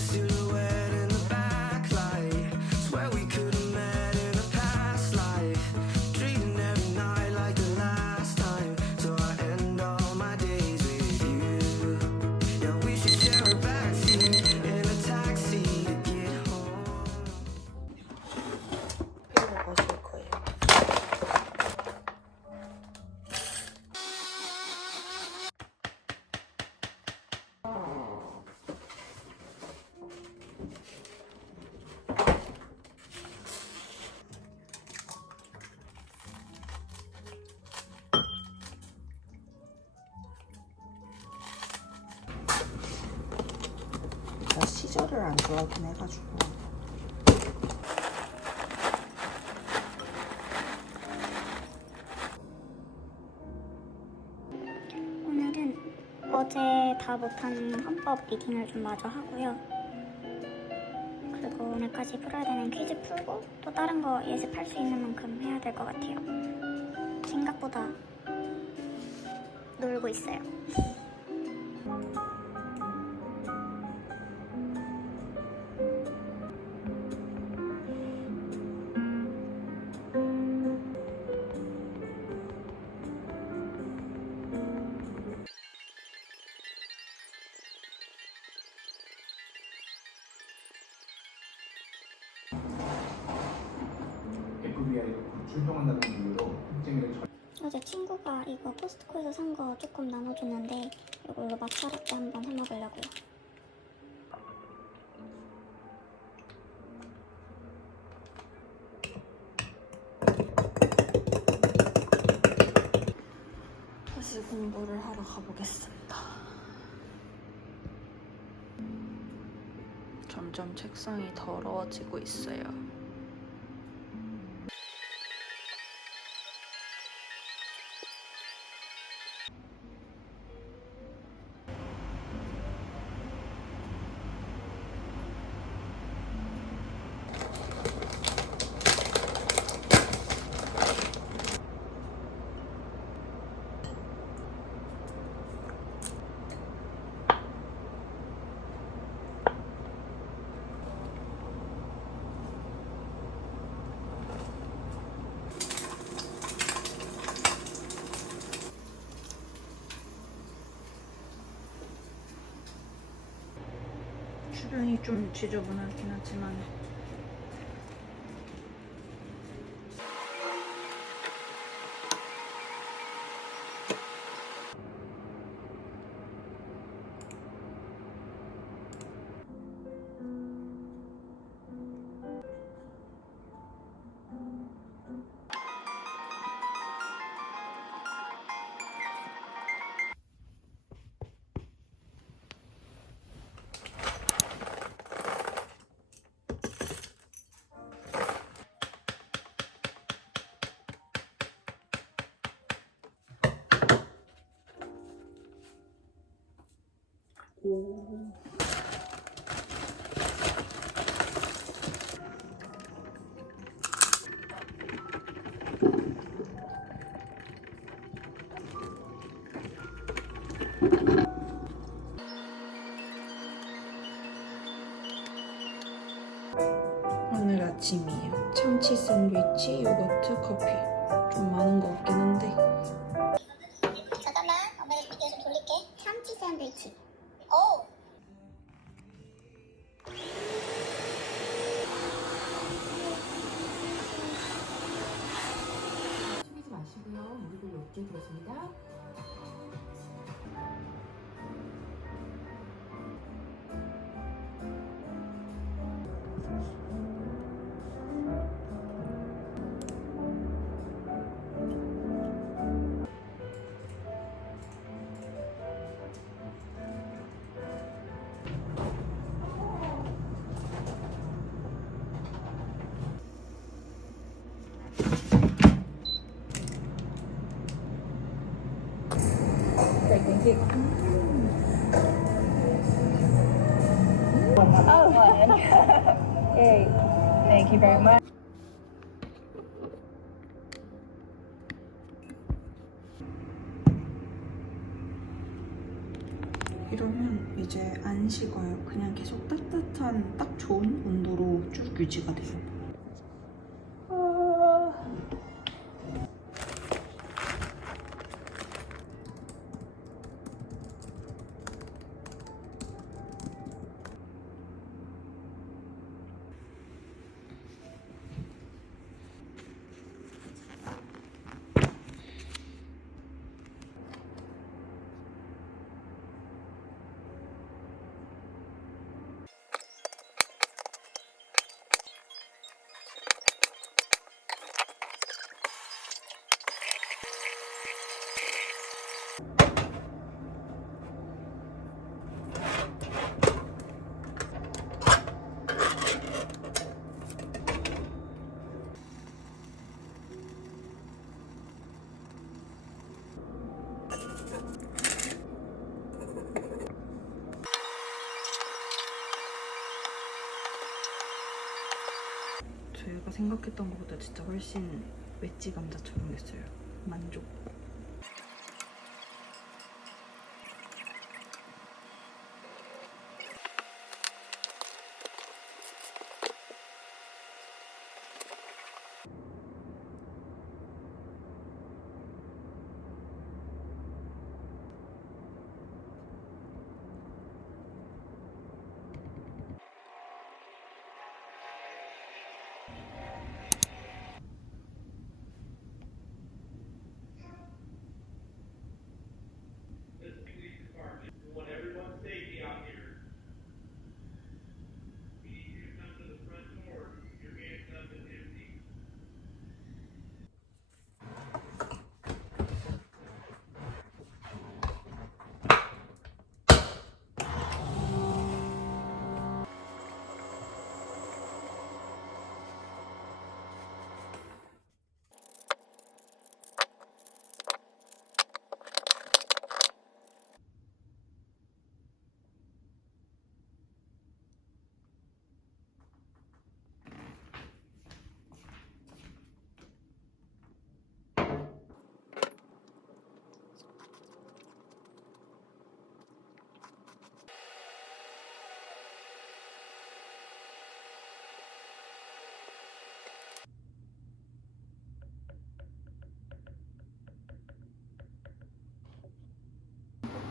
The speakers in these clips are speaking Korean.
silhouette in the backlight. Swear we could have met in a past life. Dreaming every night like the last time. So I end all my days with you. Now we should share a backseat in a taxi to get home. 이거 마실 거예요. 나 시저를 안 좋아하긴 해가지고. 오늘은 어제 다 못한 헌법 리딩을 좀 마저 하고요. 그리고 오늘까지 풀어야 되는 퀴즈 풀고 또 다른 거 예습할 수 있는 만큼 해야 될 것 같아요. 생각보다 놀고 있어요. FBI가 출동한다는 이유로 특징을 어제 친구가 이거 코스트코에서 산 거 조금 나눠줬는데 이걸로 마차라떼 한번 해먹으려고요. 다시 공부를 하러 가보겠습니다. 점점 책상이 더러워지고 있어요. 주변이 좀 지저분하긴 하지만 오늘 아침이에요. 참치 샌드위치, 요거트, 커피. 좀 많은 것 같긴 한데 잠깐만, 엄마가 비디오 좀 돌릴게. 참치 샌드위치. 오! 숨기지 마시고요. 무릎을 높게 들었습니다. Okay. Thank you very much. 이러면 이제 이제 안 식어요. 그냥 계속 따뜻한 딱 좋은 온도로 쭉 유지가 돼요. 저희가 생각했던 것보다 진짜 훨씬 웨지 감자처럼 됐어요. 만족.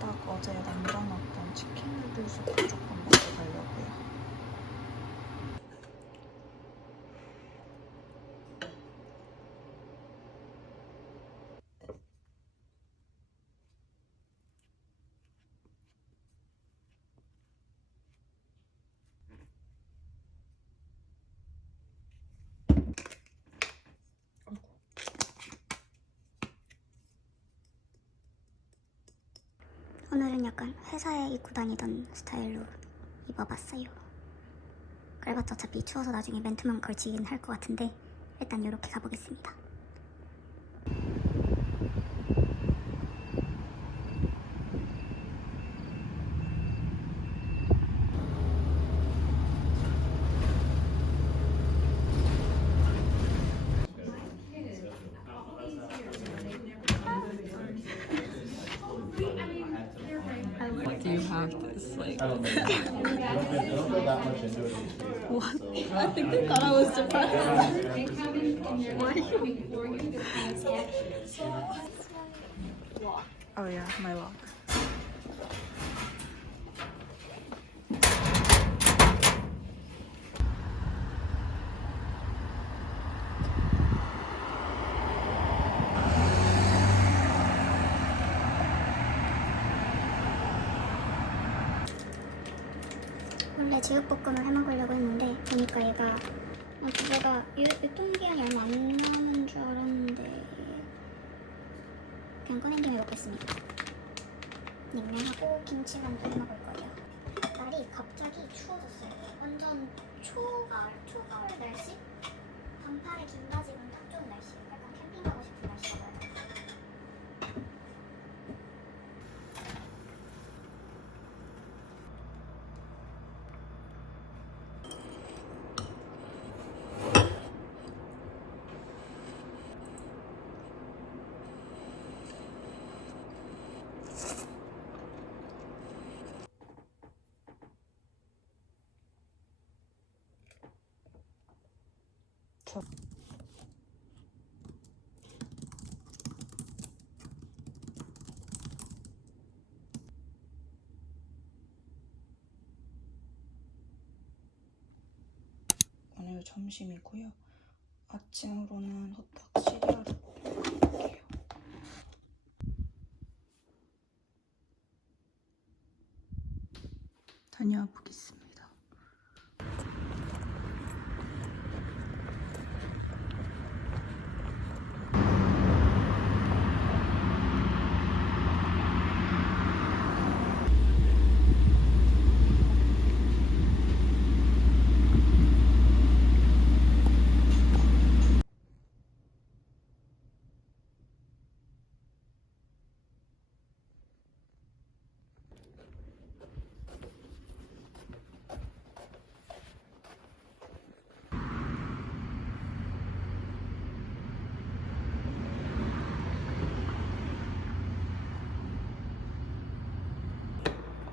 딱 어제 남겨놨던 치킨 누들 수프 조금 먹어가려고요. 오늘은 약간 회사에 입고 다니던 스타일로 입어봤어요. 그래봤자 어차피 추워서 나중에 멘트만 걸치긴 할 것 같은데 일단 이렇게 가보겠습니다. Do you have this? Like, I don't know. I don't go that much into it. what? I think they thought I was surprised. Oh yeah, my lock. 원래 제육볶음을 해먹으려고 했는데 보니까 얘가 두개가 유통기한이 얼마 안 남은 줄 알았는데 그냥 꺼낸 김에 먹겠습니다. 냉면하고 김치만두 해먹을 거예요. 날이 갑자기 추워졌어요. 완전 초가을 날씨? 반팔에 긴 바지 입으면 딱 좋은 날씨. 약간 캠핑 가고 싶은 날씨가 나요. 오늘 점심이고요. 아침으로는 호떡 시리얼을 먹을게요. 다녀와 보겠습니다.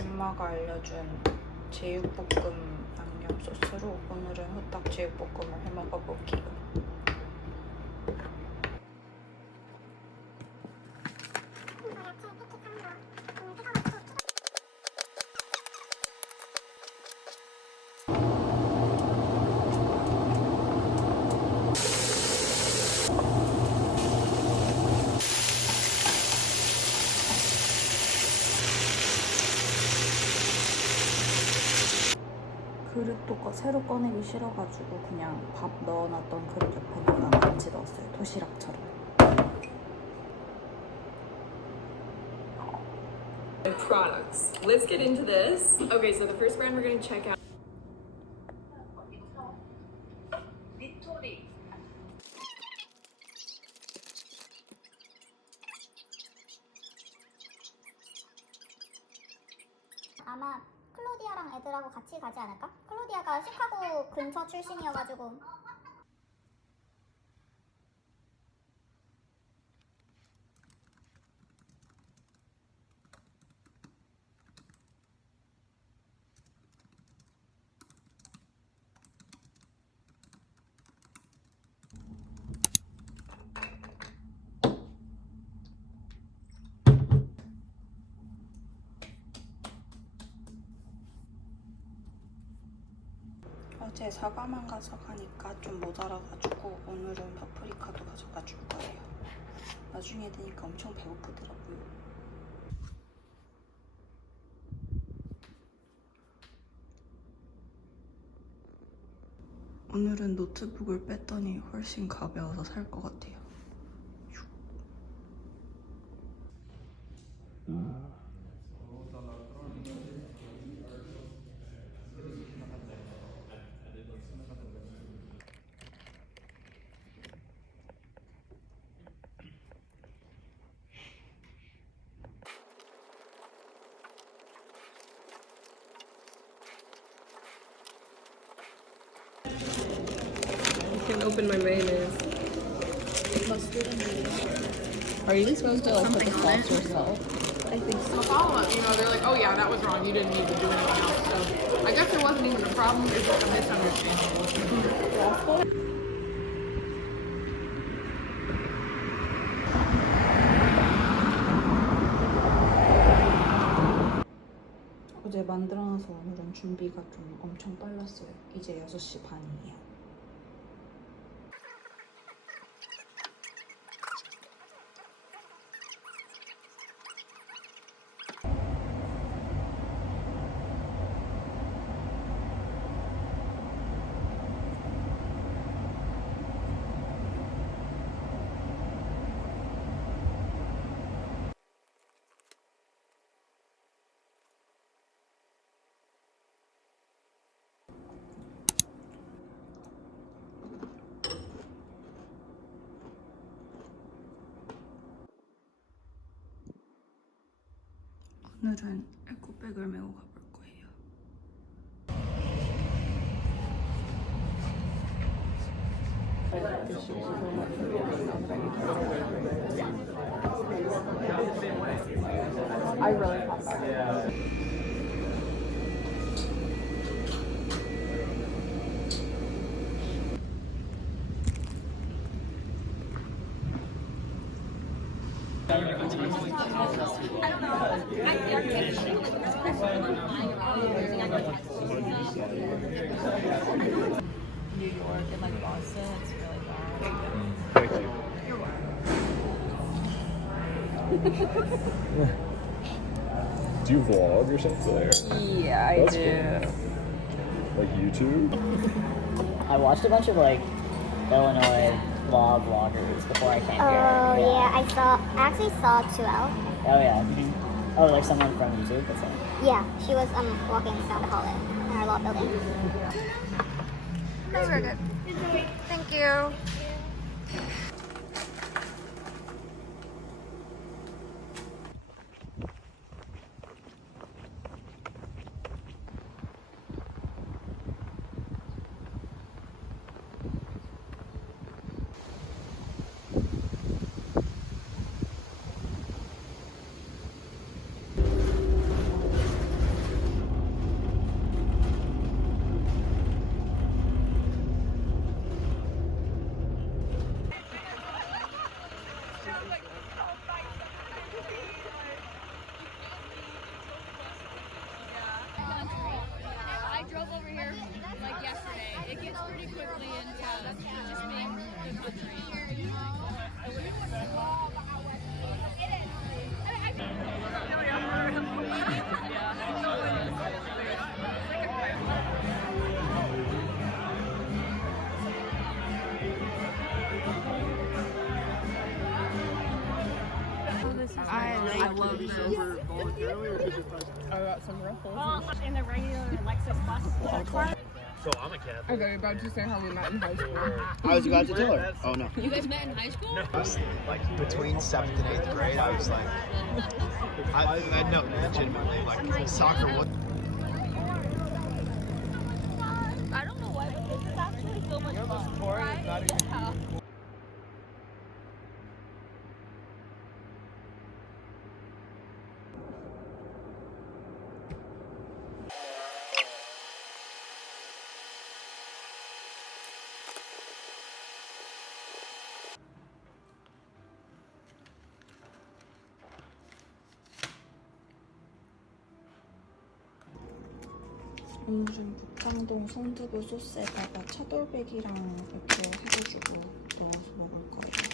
엄마가 알려준 제육볶음 양념 소스로 오늘은 호떡 제육볶음을 해 먹어볼게요. 그릇도 새로 꺼내기 싫어가지고 그냥 밥 넣어놨던 그릇 옆에다가 같이 넣었어요. 도시락처럼. Products. Let's get into this. Okay, so the first brand we're going to check out. 아마 클로디아랑 애들하고 같이 가지 않을까? 클로디아가 시카고 근처 출신이어가지고. 어제 사과만 가져가니까 좀 모자라가지고 오늘은 파프리카도 가져가 줄 거예요. 나중에 되니까 엄청 배고프더라고요. 오늘은 노트북을 뺐더니 훨씬 가벼워서 살 것 같아요. I can open my mayonnaise. Are you supposed to like put the sauce yourself? I think so. Follow-up, you know, they're like, oh yeah, that was wrong. You didn't need to do anything else. So I guess it wasn't even a problem. It's just a misunderstanding. 어제 만들어놔서 오늘은 준비가 좀 엄청 빨랐어요. 이제 6시 반이에요. 오늘은 에코백을 메고 가볼 거예요. I really thought that. New York and like Boston, it's really bad. Thank you. Do you vlog or something? Or? Yeah, I That's do. Like YouTube? I watched a bunch of like Illinois vloggers before I came here. Oh yeah, I actually saw 2L. Oh yeah. Oh, there's someone from YouTube that's in it. Yeah, she was walking down the hallway in our law building. Very good. Thank you. I drove over here like yesterday. It gets pretty quickly into just being the country. I love this. I got some ruffles. In the regular Lexus bus. So I'm a Catholic. I thought you were about to say how we met in high school. I was about to tell her. Oh no. You guys met in high school? Like between 7th and 8th grade, I was like, I know legitimately, like soccer was. I don't know why, but this is actually so much fun. Right? Yeah. 오늘은 북창동 손두부 소스에다가 차돌백이랑 이렇게 해가지고 넣어서 먹을 거예요.